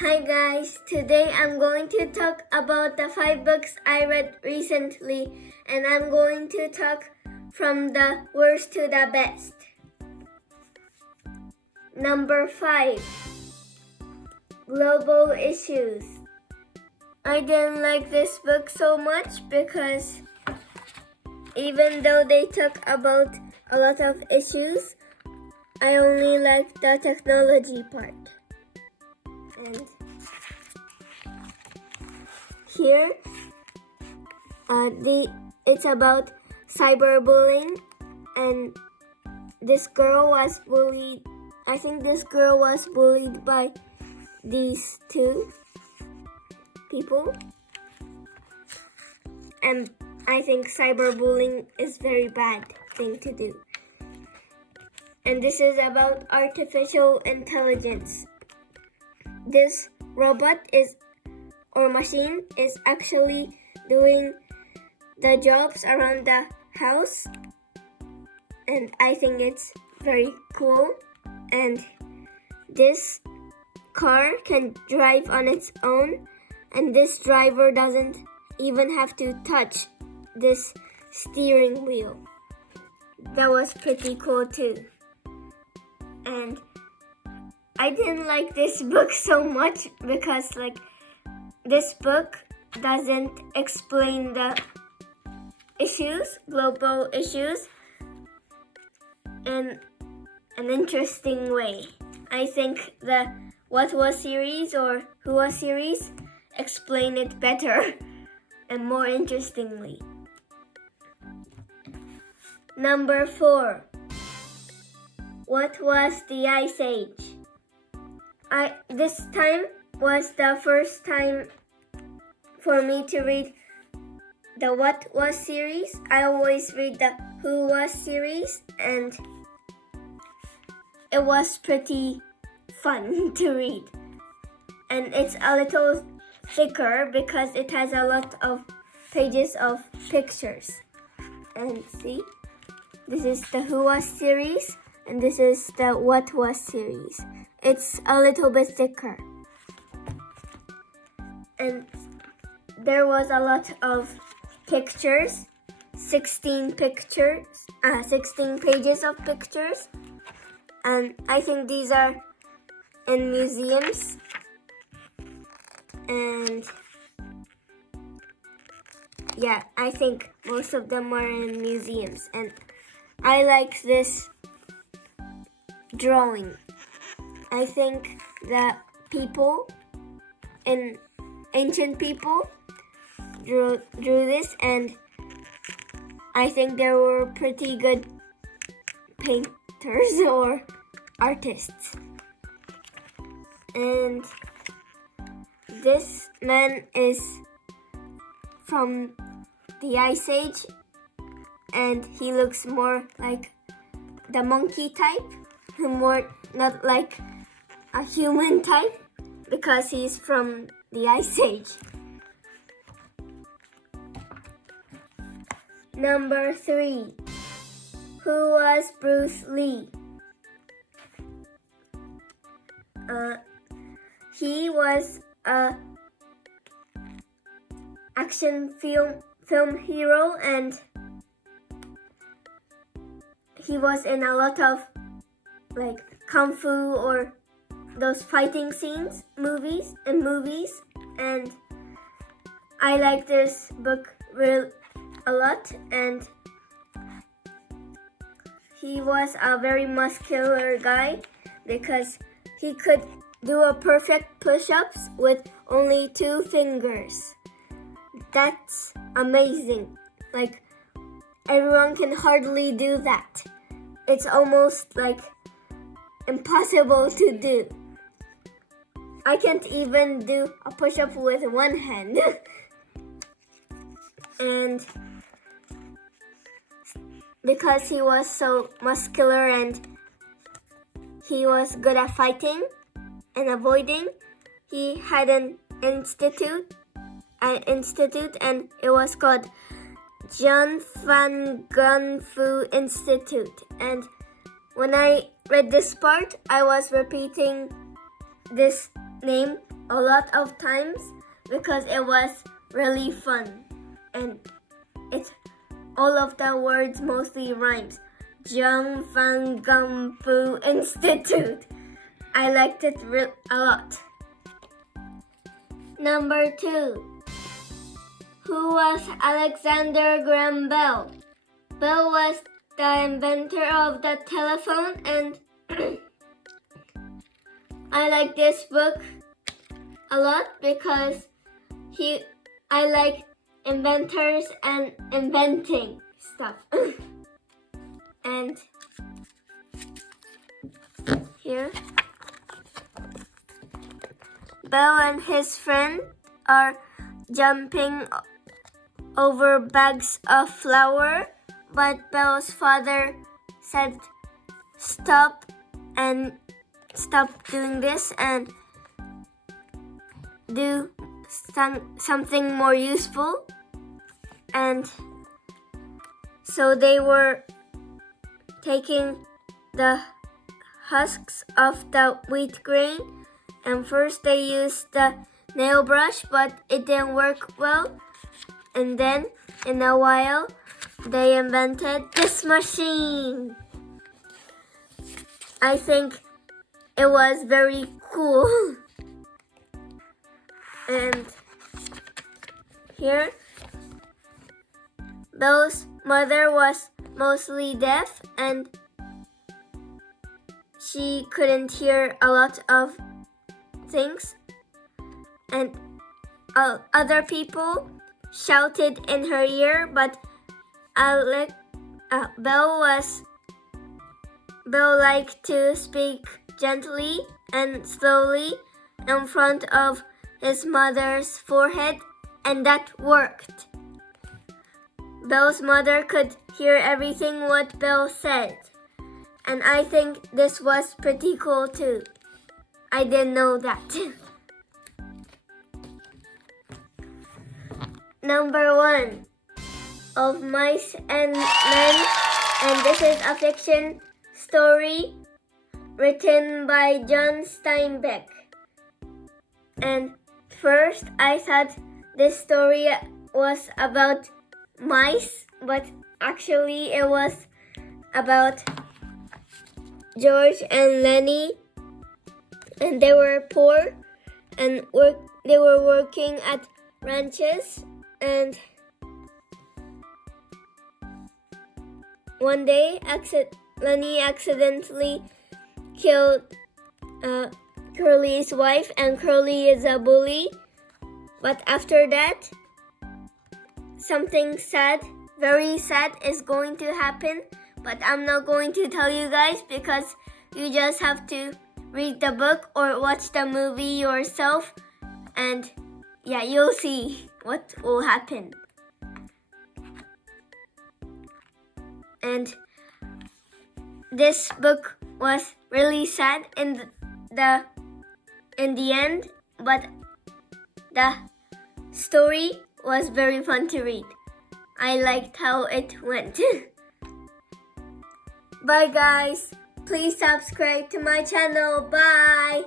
Hi guys, today I'm going to talk about the 5 books I read recently, and I'm going to talk from the worst to the best. Number 5, Global Issues. I didn't like this book so much because even though they talk about a lot of issues, I only liked the technology part. And here, it's about cyberbullying, and this girl was bullied. I think this girl was bullied by these two people, and I think cyberbullying is a very bad thing to do. And this is about artificial intelligence. This robot machine is actually doing the jobs around the house, and I think it's very cool. And this car can drive on its own, and this driver doesn't even have to touch this steering wheel. That was pretty cool too. And I didn't like this book so much because this book doesn't explain the issues, global issues, in an interesting way. I think the What Was series or Who Was series explain it better and more interestingly. Number 4, What Was the Ice Age? This time was the first time for me to read the What Was series. I always read the Who Was series, and it was pretty fun to read. And it's a little thicker because it has a lot of pages of pictures. And see, this is the Who Was series, and this is the What Was series. It's a little bit thicker. And there was a lot of pictures, 16 pages of pictures. And I think these are in museums. And yeah, I think most of them are in museums. And I like this drawing. I think that ancient people drew this, and I think they were pretty good painters or artists. And this man is from the Ice Age, and he looks more like the monkey type, more not like a human type, because he's from the Ice Age. Number 3, Who Was Bruce Lee? He was a action film hero, and he was in a lot of kung fu or those fighting scenes, movies, and I like this book a lot. And he was a very muscular guy because he could do a perfect push-ups with only 2 fingers. That's amazing. Everyone can hardly do that. It's almost impossible to do. I can't even do a push-up with one hand. And because he was so muscular and he was good at fighting and avoiding, he had an institute, and it was called John Van Gun Fu Institute. And when I read this part, I was repeating this name a lot of times because it was really fun. And all of the words mostly rhymes. Jung Van Gum Fu Institute. I liked it a lot. Number 2. Who was Alexander Graham Bell? Bell was the inventor of the telephone, and I like this book a lot because I like inventors and inventing stuff. And here, Bell and his friend are jumping over bags of flour, but Bell's father said stop doing this and do something more useful. And so they were taking the husks of the wheat grain, and first they used the nail brush, but it didn't work well. And then in a while they invented this machine. I think it was very cool. And here, Bell's mother was mostly deaf and she couldn't hear a lot of things. And other people shouted in her ear, but Bell liked to speak gently and slowly in front of his mother's forehead, and that worked. Bell's mother could hear everything what Bell said, and I think this was pretty cool too. I didn't know that. Number 1, Of Mice and Men, and this is a fiction story written by John Steinbeck. And first I thought this story was about mice, but actually it was about George and Lenny, and they were poor and they were working at ranches, and one day Lenny accidentally killed Curly's wife, and Curly is a bully. But after that, something sad, very sad is going to happen, but I'm not going to tell you guys because you just have to read the book or watch the movie yourself, and yeah, you'll see what will happen. And this book was really sad in the end, but the story was very fun to read. I liked how it went. Bye guys. Please subscribe to my channel. Bye.